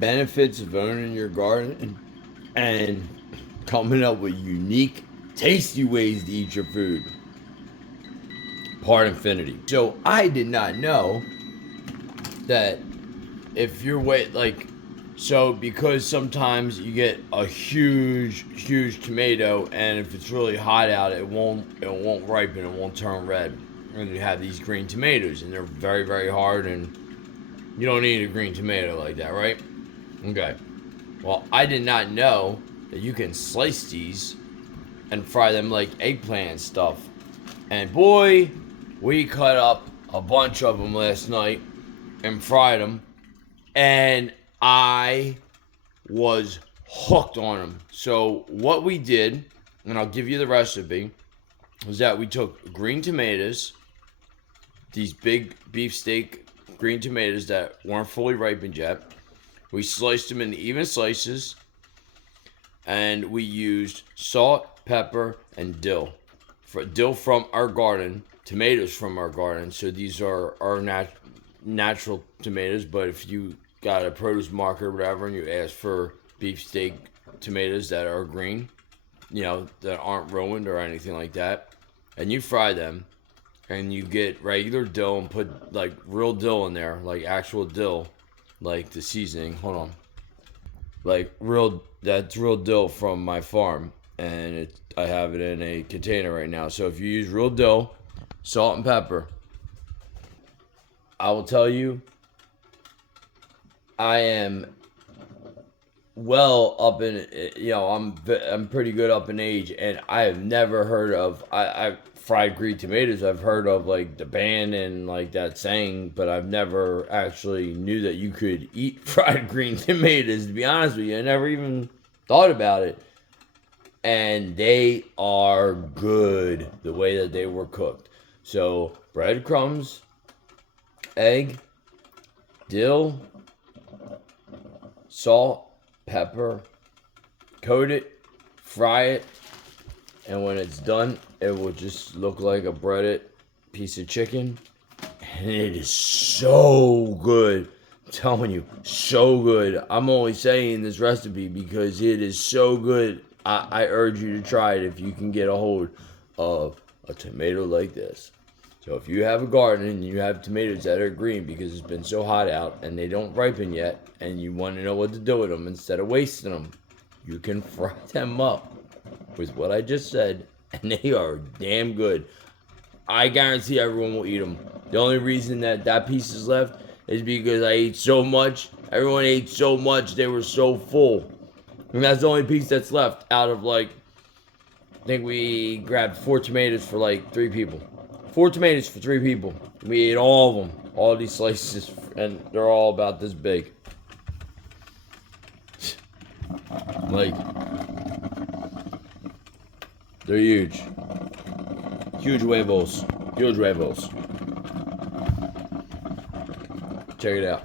benefits of owning your garden and coming up with unique, tasty ways to eat your food. Part infinity. So I did not know that if you're so because sometimes you get a huge tomato, and if it's really hot out, it won't ripen, it won't turn red. And you have these green tomatoes, and they're very, very hard, and you don't need a green tomato like that, right? Okay. Well, I did not know that you can slice these and fry them like eggplant and stuff. And boy, we cut up a bunch of them last night and fried them, and I was hooked on them. So what we did, and I'll give you the recipe, was that we took green tomatoes, these big beefsteak green tomatoes that weren't fully ripened yet. We sliced them into even slices, and we used salt, pepper, and dill. Dill from our garden, tomatoes from our garden. So these are our natural tomatoes, but if you got a produce market or whatever and you ask for beefsteak tomatoes that are green, that aren't ruined or anything like that, and you fry them, and you get regular dill and put like real dill in there, like actual dill, like the seasoning. Hold on. That's real dill from my farm, and I have it in a container right now. So if you use real dill, salt and pepper, I will tell you, I am well up in, I'm pretty good up in age, and I have never heard of, I fried green tomatoes. I've heard of like the band and like that saying, but I've never actually knew that you could eat fried green tomatoes, to be honest with you. I never even thought about it. And they are good the way that they were cooked. So breadcrumbs, egg, dill, salt, pepper, coat it, fry it, and when it's done, it will just look like a breaded piece of chicken, and it is so good. I'm telling you, so good. I'm only saying this recipe because it is so good. I urge you to try it if you can get a hold of a tomato like this. So if you have a garden and you have tomatoes that are green because it's been so hot out and they don't ripen yet, and you want to know what to do with them instead of wasting them, you can fry them up with what I just said, and they are damn good. I guarantee everyone will eat them. The only reason that piece is left is because I ate so much. Everyone ate so much, they were so full. And that's the only piece that's left out of I think we grabbed 4 tomatoes for 3 people. 4 tomatoes for 3 people. We ate all of them. All these slices, and they're all about this big. They're huge. Huge huevos. Huge huevos. Check it out.